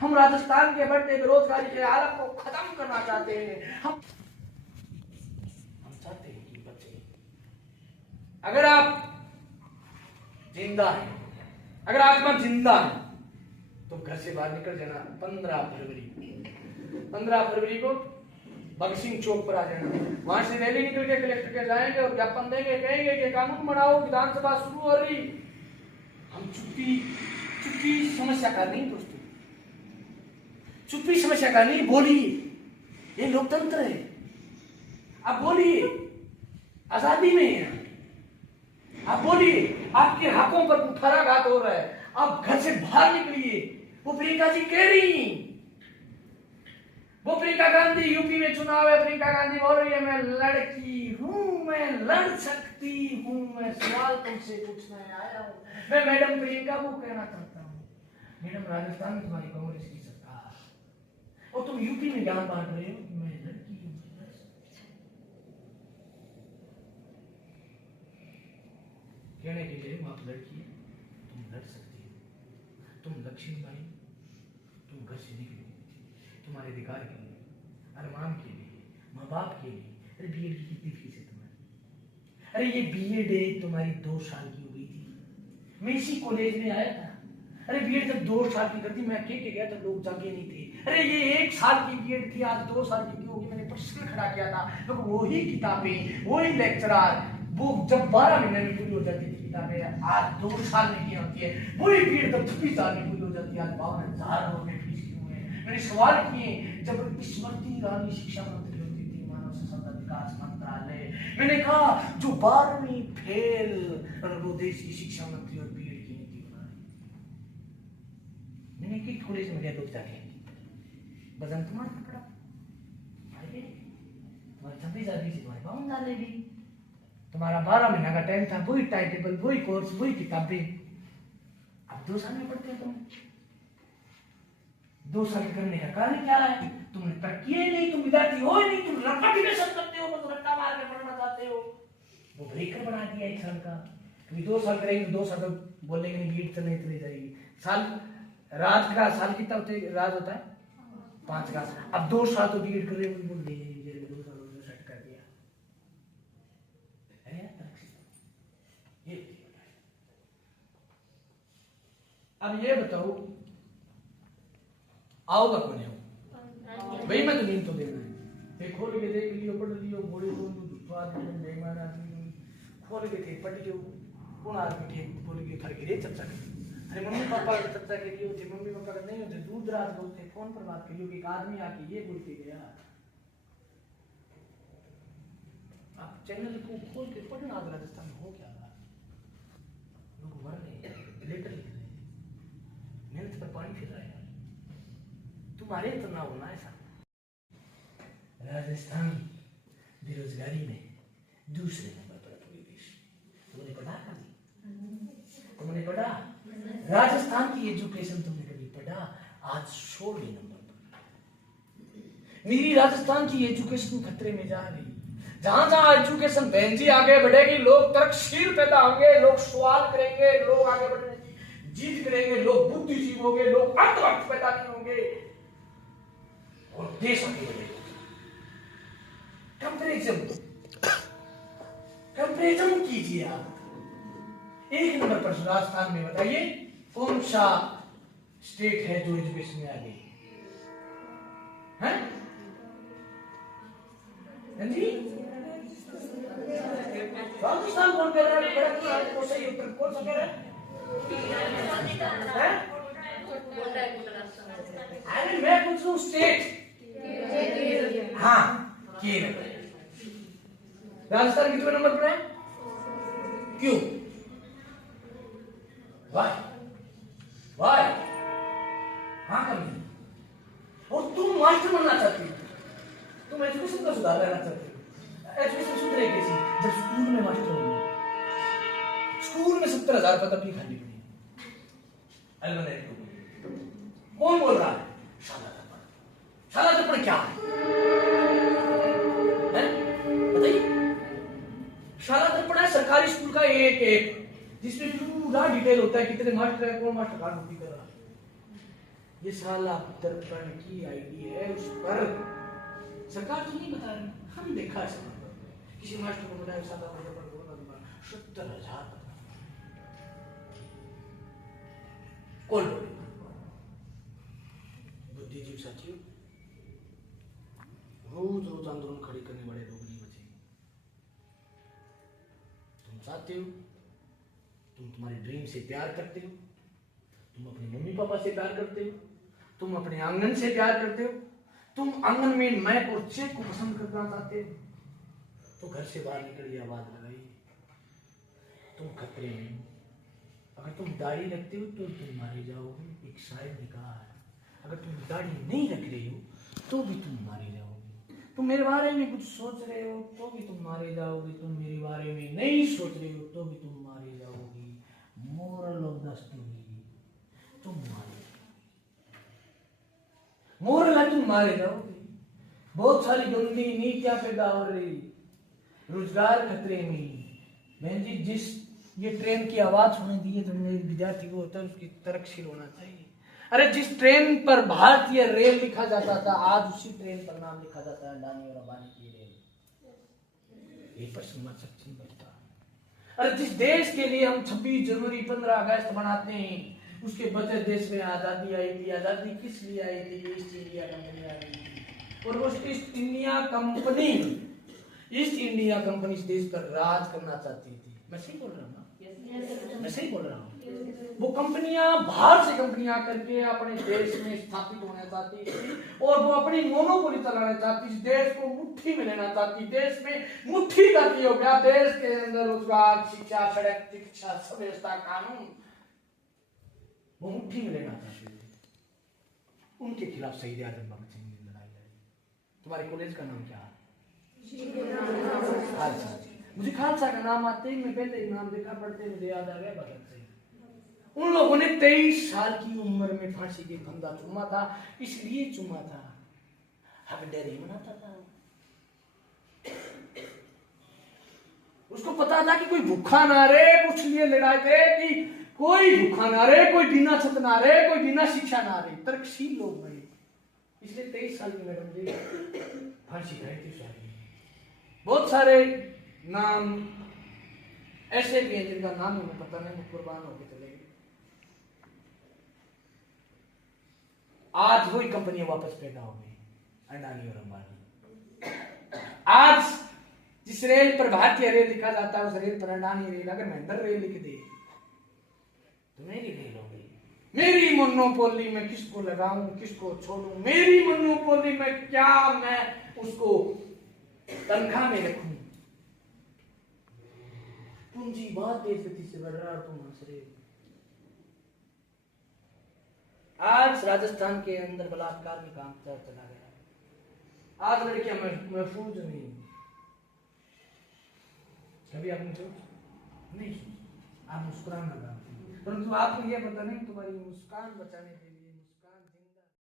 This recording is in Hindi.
हम राजस्थान के बढ़ते बेरोजगारी के आलम को खत्म करना चाहते हैं। हम चाहते हैं कि बच्चे, अगर आप जिंदा हैं, अगर आत्मा जिंदा है तो घर से बाहर निकल जाना। 15 फरवरी को भगत सिंह चौक पर आ जाना। वहां से रैली निकल के कलेक्टर के जाएंगे और ज्ञापन देंगे, कहेंगे कि कानून बनाओ, विधानसभा शुरू हो रही। हम चुप्पी समस्या का नहीं दोस्तों, चुप्पी समस्या का नहीं। बोलिए, ये लोकतंत्र है। आप बोलिए, आजादी में है। आप बोलिए, आपके हकों पर कुठाराघात हो रहा है, आप घर से बाहर निकलिए। वो प्रियंका जी कह रही, वो प्रियंका गांधी, यूपी में चुनाव है, प्रियंका गांधी बोल रही है मैं लड़की हूं, मैं लड़ सकती हूं, मैं सवाल तुमसे पूछने आया हूं। मैं मैडम प्रियंका को कहना चाहता हूं, मैडम राजस्थान में तुम्हारी कांग्रेस की सरकार और तुम यूपी में ज्ञान बांट रहे हो कि मैं लड़की हूं। कहने के लिए आप लड़की है, तुम लड़ सकती हो, तुम लक्ष्मीबाई, तुम घर से निकली तुम्हारे अधिकार के लिए, अरमान के लिए, माँ बाप के लिए। अरे बीएड की कितनी फीस है तुम्हारी? अरे ये बीएड है तुम्हारी 2 साल की हो गई थी। मैं इसी कॉलेज में आया था। अरे बीएड जब 2 साल की करती, मैं के गया तो लोग जागे नहीं थे। अरे ये 1 साल की बीएड थी, आज 2 साल की क्यों होगी? मैंने प्रश्न खड़ा किया था। तो वही किताबें, वही लेक्चरर, वो जब 12 महीने में पूरी हो जाती थी किताबें, आज 2 साल में क्या होती है? वही बीएड तब 26 साल में पूरी हो जाती है, आज 52,000 रुपए फीस क्यों है? मैंने सवाल किए। जब स्मृति ईरानी शिक्षा मंत्री होती थी, मानव संसाधन विकास मंत्रालय, मैंने कहा जो 12वीं फेल वो देश की शिक्षा मंत्री और बीएड की नीति बना रही। मैंने कि कॉलेज में गया तो जाके वजन तुम्हारा पकड़ा, तुम्हारे 26,000 से तुम्हारे 52,000 लेगी। तुम्हारा 12 महीना का टाइम था, वही टाइम टेबल, वही कोर्स, वही किताबें। अब 2 साल में पढ़ते हो तुम। 2 साल करने का कारण क्या है? तुमने तरक्की ही नहीं, तुम विद्यार्थी हो ही नहीं, तुम रट्टा करते हो, तुम रट्टा मार के पढ़ना चाहते हो। वो ब्रेकर बना दिया 1 साल का। कभी 2 साल करेंगे, 2 साल तक बोलेंगे नहीं, बीएड चलने चली जाएगी। साल राज का साल कितना होता है? राज होता है 5 का। अब 2 साल तो बीएड कर रहे हो, बोल देंगे 2 साल सेट कर दिया। ये अब ये बताओ, आओगा कौन है? भाई मैं तो नींद तो देना है। खोल के देख लियो, पढ़ लियो, बोले तो स्वाद में मेहमान आदमी खोल के थे, पढ़ लियो, कौन आदमी थे, बोल के घर के चर्चा करी। अरे मम्मी पापा चर्चा के लिए होते, मम्मी पापा का नहीं होते, दूर दराज बोलते, फोन पर बात करियो कि एक आदमी आके ये बोल के गया। आप चैनल को खोल के पढ़ना, राजस्थान में हो क्या रहा, लोग मर रहे, लेटर लिख रहे, मेहनत पर पानी फिर रहा है। तुम्हारे तो ना होना ऐसा। राजस्थान बेरोजगारी में दूसरे नंबर पर पूरे देश। तुमने पढ़ा कभी? तुमने पढ़ा? राजस्थान की एजुकेशन तुमने कभी पढ़ा? आज 16वें नंबर पर। मेरी राजस्थान की एजुकेशन खतरे में जा रही। जहां जहां एजुकेशन बहन जी आगे बढ़ेगी, लोग तर्कशील पैदा होंगे, लोग सवाल करेंगे, लोग आगे बढ़ने की जिद करेंगे, लोग बुद्धिजीवी होंगे, लोग अंतवक्त पैदा नहीं होंगे और देश आगे बढ़ेगा। कंपैरिजन कीजिए आप। 1 नंबर पर राजस्थान में बताइए कौन सा स्टेट है जो एजुकेशन में आगे है? जी राजस्थान कौन कह रहा है? कौन सही उत्तर कौन सा कह रहा है? अरे मैं पूछ रहा हूँ स्टेट। हाँ, केरल। राजस्थान कितने नंबर पर है? क्यों? वाई हाँ कमी। और तुम मास्टर बनना चाहती हो, तुम एजुकेशन का सुधार करना चाहती हो। एजुकेशन सुधरे कैसी? जब स्कूल में मास्टर होंगे, स्कूल में 70,000 पद अपनी खाली पड़ी। कौन बोल रहा है? शाला दर्पण क्या है? बताइए। शाला दर्पण है सरकारी स्कूल का एक जिसमें पूरा डिटेल होता है, कितने मास्टर है, कौन मास्टर कार्ड ड्यूटी कर रहा है। ये साला दर्पण की आईडी है, उस पर सरकार तो नहीं बता रही, हम देखा है सब। किसी मास्टर को बताया साला दर्पण को 70,000 कौन बोले बुद्धिजीवी साथियों, रोज रोज आंदोलन खड़े करने वाले लोग नहीं बचे। तुम चाहते हो, तुम तुम्हारे ड्रीम से प्यार करते हो, तुम अपने मम्मी पापा से प्यार करते हो, तुम अपने आंगन से प्यार करते हो, तुम आंगन में मैप और चेक को पसंद करना चाहते हो, तो घर से बाहर निकलिए, आवाज लगाइए। तुम खतरे में, अगर तुम दाढ़ी रखते हो तो तुम मारे जाओगे। एक शायर ने कहा है, अगर तुम दाढ़ी नहीं रख रहे हो तो भी तुम मारे जाओगे। तुम मेरे बारे में कुछ सोच रहे हो तो भी तुम मारे जाओगे। तुम मेरे बारे में नहीं सोच रहे हो तो भी तुम मारे जाओगे। मोरल ऑफ द स्टोरी, तुम मारे, मोरल है तुम मारे जाओगे। बहुत सारी गंदी नीतियां पैदा हो रही, रोजगार खतरे में। बहन जी, जिस ये ट्रेन की आवाज सुने दी है तो मेरे विद्यार्थी को होता है उसकी तरकशील होना चाहिए। अरे जिस ट्रेन पर भारतीय रेल लिखा जाता था, आज उसी ट्रेन पर नाम लिखा जाता है अडानी और अंबानी की रेल। ये प्रश्न सचिन बनता है। अरे जिस देश के लिए हम 26 जनवरी 15 अगस्त मनाते हैं, उसके बदले देश में आजादी आई थी। आजादी किस लिए आई थी? ईस्ट इंडिया कंपनी आई थी। और वो ईस्ट इंडिया कंपनी इस देश पर राज करना चाहती थी। मैं सही बोल रहा हूँ ना? मैं सही बोल रहा हूँ? वो कंपनियां बाहर से कंपनियां करके अपने देश में स्थापित होना चाहती थी और वो अपनी मोनोपोली चलाना चाहती, देश को मुट्ठी में लेना चाहती। देश में मुट्ठी करती हो गया, देश के अंदर रोजगार, शिक्षा, सड़क, शिक्षा, व्यवस्था, कानून वो मुट्ठी में लेना चाहते थे। उनके खिलाफ शहीद आजम भगत सिंह ने लड़ाई लड़ी। तुम्हारे कॉलेज का नाम क्या है? खालसा। मुझे खालसा का नाम आते ही मैं पहले नाम देखा पढ़ते मुझे याद आ गया भगत सिंह। उन लोगों ने 23 साल की उम्र में फांसी के फंदा चूमा था। इसलिए चूमा था, हक डेरी मनाता था। उसको पता था कि कोई भूखा ना रहे, कुछ लिए लड़ाई थे कि कोई भूखा ना रहे, कोई बिना छत ना रहे, कोई बिना शिक्षा ना रहे। तर्कशील लोग बने, इसलिए 23 साल की मैडम जी फांसी खाई थी। बहुत सारे नाम ऐसे भी हैं जिनका नाम हमें पता नहीं, वो कुर्बान होके चले गए। आज वही कंपनियां वापस पैदा हो गई, अडानी और अंबानी। आज जिस रेल पर भारतीय रेल लिखा जाता है, उस रेल पर अडानी रेल, अगर महेंद्र रेल लिख दे तो मेरी रेल हो गई। मेरी मोनोपोली में किसको लगाऊं, किसको छोड़ूं? मेरी मोनोपोली में क्या मैं उसको तनख्वाह में रखूं? पूंजीवाद तेज गति से बढ़ रहा है और तुम हंस रहे हो। आज राजस्थान के अंदर बलात्कार में काम चला गया। आज लड़कियां महफूज नहीं। कभी आपने सोचा नहीं? आप मुस्कुराना चाहते हैं, परंतु आपको यह पता नहीं तुम्हारी मुस्कान बचाने के लिए